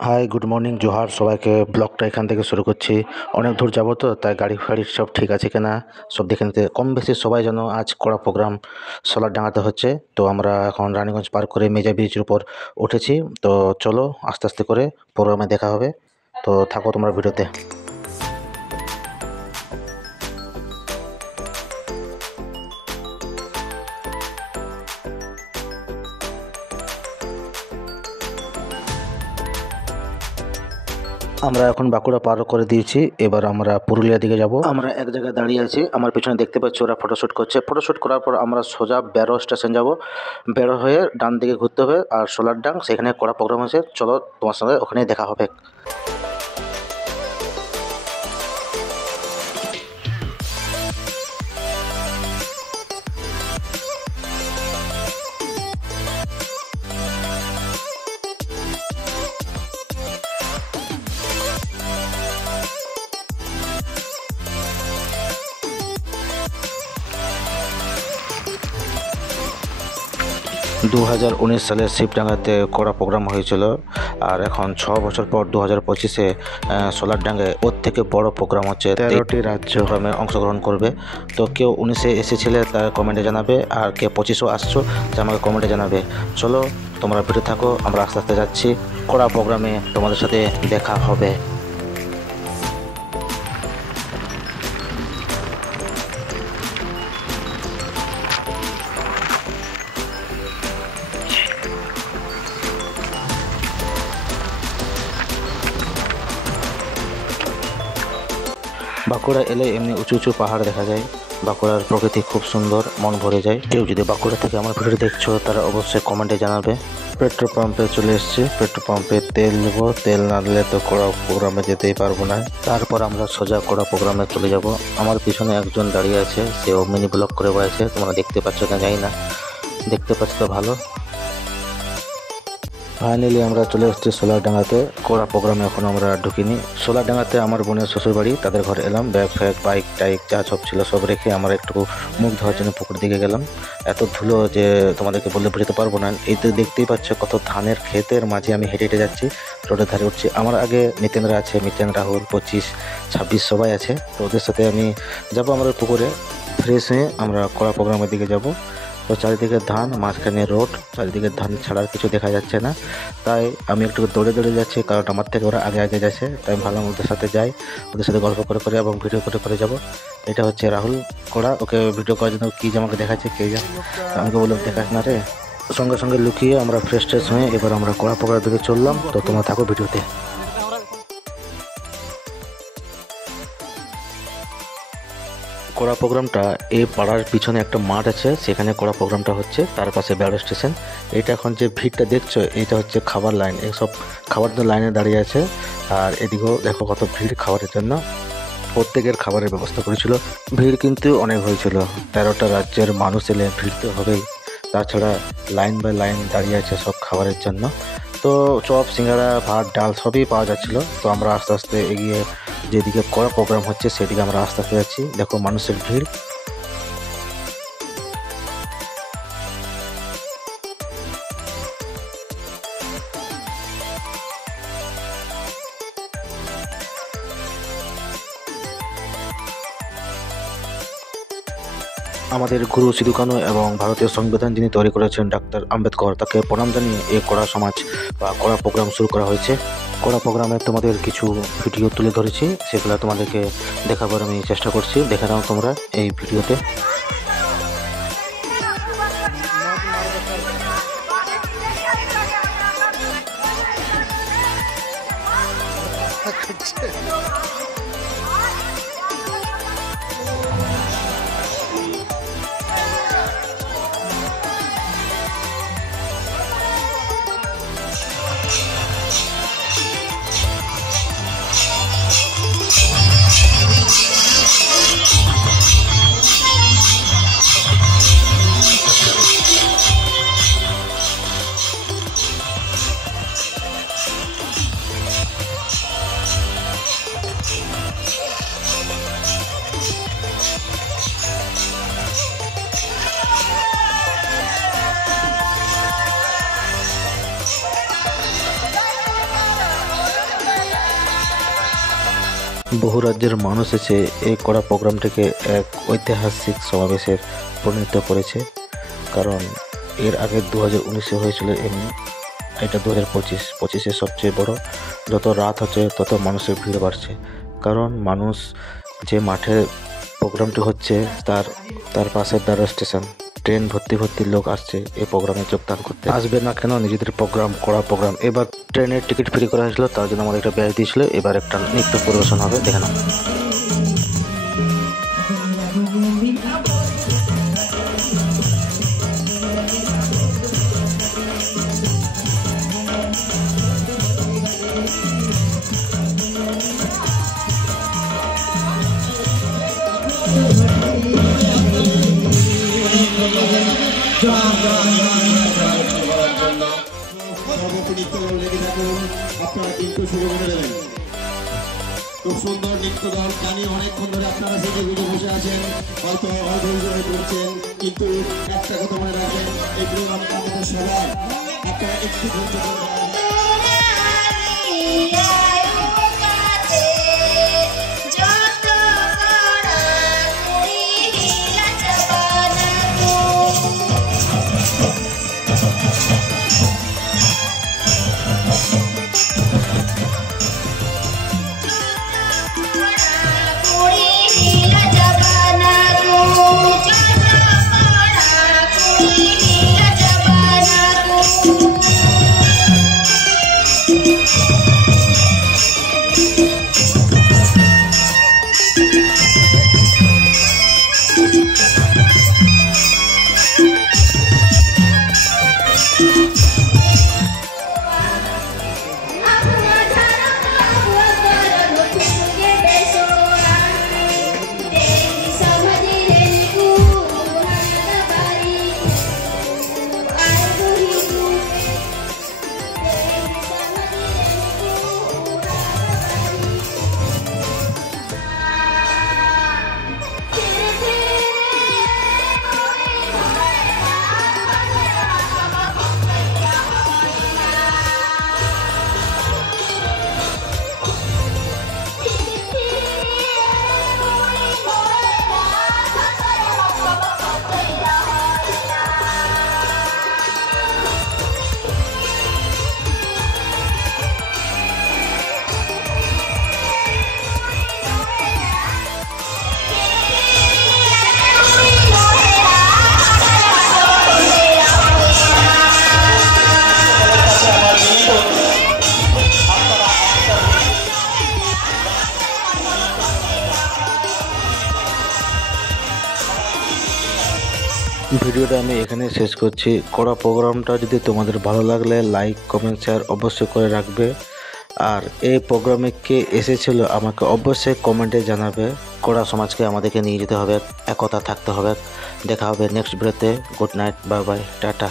High, good morning, Johar সবাইকে। ব্লগটা এখান থেকে শুরু করছি। অনেক দূর যাবো তো, তাই গাড়ি ফাড়ি সব ঠিক আছে কিনা সব দেখে নিতে। কম বেশি সবাই যেন আজ কড়া প্রোগ্রাম সোলারডাঙ্গাতে হচ্ছে। তো আমরা এখন রানীগঞ্জ পার করে মেজা ব্রিজের উপর উঠেছি। তো চলো আস্তে আস্তে করে প্রোগ্রামে দেখা হবে। তো থাকো তোমরা ভিডিওতে। আমরা এখন বাঁকুড়া পার করে দিয়েছি, এবার আমরা পুরুলিয়া দিকে যাব। আমরা এক জায়গায় দাঁড়িয়ে আছি, আমার পিছনে দেখতে পাচ্ছি ওরা ফটোশ্যুট করছে। ফটোশ্যুট করার পর আমরা সোজা বেরো স্টেশন যাব। বেরো হয়ে ডান দিকে ঘুরতে হবে, আর সোলারডাং সেখানে করা প্রোগ্রাম আছে। চলো তোমার সঙ্গে ওখানেই দেখা হবে। 2019 সালে শিবডাঙ্গাতে করা প্রোগ্রাম হয়েছিল, আর এখন 6 বছর পর 2025-এ সোলারডাঙ্গায় ওর থেকে বড় প্রোগ্রাম হচ্ছে। 13টি রাজ্য প্রোগ্রামে অংশগ্রহণ করবে। তো কেউ 19-এ এসেছিলে তার কমেন্টে জানাবে, আর কে 25-ও আসছো তা আমাকে কমেন্টে জানাবে। চলো তোমরা ভিডিও থাকো, আমরা আস্তে আস্তে যাচ্ছি। করা প্রোগ্রামে তোমাদের সাথে দেখা হবে। বাঁকুড়া এলে এমনি উঁচু উঁচু পাহাড় দেখা যায়। বাঁকুড়ার প্রকৃতি খুব সুন্দর, মন ভরে যায়। কেউ যদি বাঁকুড়া থেকে আমার ভিডিও দেখছো তারা অবশ্যই কমেন্টে জানাবে। পেট্রোল পাম্পে চলে এসেছি, পেট্রোল পাম্পে তেল নেবো। তেল না দিলে তো কড়া প্রোগ্রামে যেতেই পারবো না। তারপর আমরা সোজা কড়া প্রোগ্রামে চলে যাব। আমার পিছনে একজন দাঁড়িয়ে আছে, সেও মিনি ব্লগ করে বসেছে। তোমরা দেখতে পাচ্ছ না জানি না, দেখতে পাচ্ছ তো ভালো। ফাইনালি আমরা চলে এসেছি সোলারডাঙ্গাতে। কড়া প্রোগ্রামে এখন আমরা ঢুকিনি। সোলারডাঙ্গাতে আমার বোনের শ্বশুরবাড়ি, তাদের ঘরে এলাম। ব্যাগ ফ্যাগ বাইক টাইক যা সব ছিল সব রেখে আমরা একটু মুখ ধোয়ার জন্য পুকুর দিকে গেলাম। এত ধুলো যে তোমাদেরকে বললে বুঝতে পারবো না। এই তো দেখতেই পাচ্ছ কত ধানের ক্ষেতের মাঝে আমি হেঁটে হেঁটে যাচ্ছি, রোডের ধারে উঠছি। আমার আগে মিতেনরা আছে, মিতেন, রাহুল, 25, 26 সবাই আছে। তো ওদের সাথে আমি যাবো আমরা পুকুরে ফ্রেশ হয়ে আমরা কড়া প্রোগ্রামের দিকে যাব। তো চারিদিকে ধান, মাঝখানে রোড, চারিদিকে ধান ছাড়ার কিছু দেখা যাচ্ছে না। তাই আমি একটু দৌড়ে দৌড়ে যাচ্ছি, কারণ আমার থেকে ওরা আগে আগে যাচ্ছে। তাই আমি ভাবলাম ওদের সাথে যাই, ওদের সাথে গল্প করে করে এবং ভিডিও করে করে যাব। এটা হচ্ছে রাহুল কোড়া, ওকে ভিডিও করার জন্য কী যে আমাকে দেখাচ্ছে কে জানে। আমাকে বললাম দেখাস না রে। সঙ্গে সঙ্গে লুকিয়ে আমরা ফ্রেশ ট্রেশ হয়ে এবার আমরা কড়া পকড়ার দিকে চললাম। তো তোমরা থাকো ভিডিওতে। কড়া প্রোগ্রামটা এই পাড়ার পিছনে একটা মাঠ আছে, সেখানে কড়া প্রোগ্রামটা হচ্ছে। তার পাশে বেড়া স্টেশন। এটা এখন যে ভিড়টা দেখছো, এটা হচ্ছে খাবার লাইন। এইসব খাবার জন্য লাইনে দাঁড়িয়ে আছে। আর এদিকেও দেখো কত ভিড় খাবারের জন্য। প্রত্যেকের খাবারের ব্যবস্থা করেছিল। ভিড় কিন্তু অনেক হয়েছিল। 13টা রাজ্যের মানুষ এলে ভিড় তো হবেই। তাছাড়া লাইন বাই লাইন দাঁড়িয়ে আছে সব খাবারের জন্য। তো চপ, সিঙ্গারা, ভাত, ডাল সবই পাওয়া যাচ্ছিলো। তো আমরা আস্তে আস্তে এগিয়ে যেদিকে কড়া প্রোগ্রাম হচ্ছে সেদিকে আমরা আস্তে আস্তে যাচ্ছি। দেখো মানুষের ভিড়। আমাদের গুরু সিধু কানু এবং ভারতীয় সংবিধান যিনি তৈরি করেছেন ডক্টর আম্বেদকর, তাকে প্রণাম জানিয়ে এই কড়া সমাজ বা কড়া প্রোগ্রাম শুরু করা হয়েছে। কড়া প্রোগ্রামে তোমাদের কিছু ভিডিও তুলে ধরেছি, সেগুলো তোমাদেরকে দেখাবার আমি চেষ্টা করছি। দেখে নাও তোমরা এই ভিডিওতে। বহু রাজ্যের মানুষ এসে এই কড়া প্রোগ্রামটিকে এক ঐতিহাসিক সমাবেশের পরিণত করেছে। কারণ এর আগে 2019-এ হয়েছিল এমনি, এটা 2025-এ সবচেয়ে বড়। যত রাত হচ্ছে তত মানুষের ভিড় বাড়ছে, কারণ মানুষ যে মাঠে প্রোগ্রামটি হচ্ছে তার পাশে দ্বারা স্টেশন, ট্রেন ভর্তি লোক আসছে এই প্রোগ্রামে যোগদান করতে। আসবে না কেন, নিজেদের প্রোগ্রাম, কড়া প্রোগ্রাম। এবার ট্রেনের টিকিট ফ্রি করা হয়েছিল, তার জন্য আমাদের একটা ব্যাচ দিয়েছিল। এবার একটা নৃত্য পরিবেশন হবে, দেখে নাও। আপনারা কিন্তু শুরু করে দেবেন। খুব সুন্দর নৃত্য দল, গানে অনেকক্ষণ ধরে আপনারা সেজে গুজে বসে আছেন, হয়তো অধৈর্য হয়ে পড়ছেন, কিন্তু একটা কথা মনে রাখবেন, এই প্রোগ্রাম আমাদের সবার, আপনারা একটু ধৈর্য ধরবেন। ভিডিওটা আমি এখানে শেষ করছি। কড়া প্রোগ্রামটা যদি তোমাদের ভালো লাগলে লাইক, কমেন্ট, শেয়ার অবশ্যই করে রাখবে। আর এই প্রোগ্রামে কে এসেছিল আমাকে অবশ্যই কমেন্টে জানাবে। কড়া সমাজকে আমাদেরকে নিয়ে যেতে হবে, একতা থাকতে হবে। দেখা হবে নেক্সট ভিডিওতে। Good night, bye bye, tata.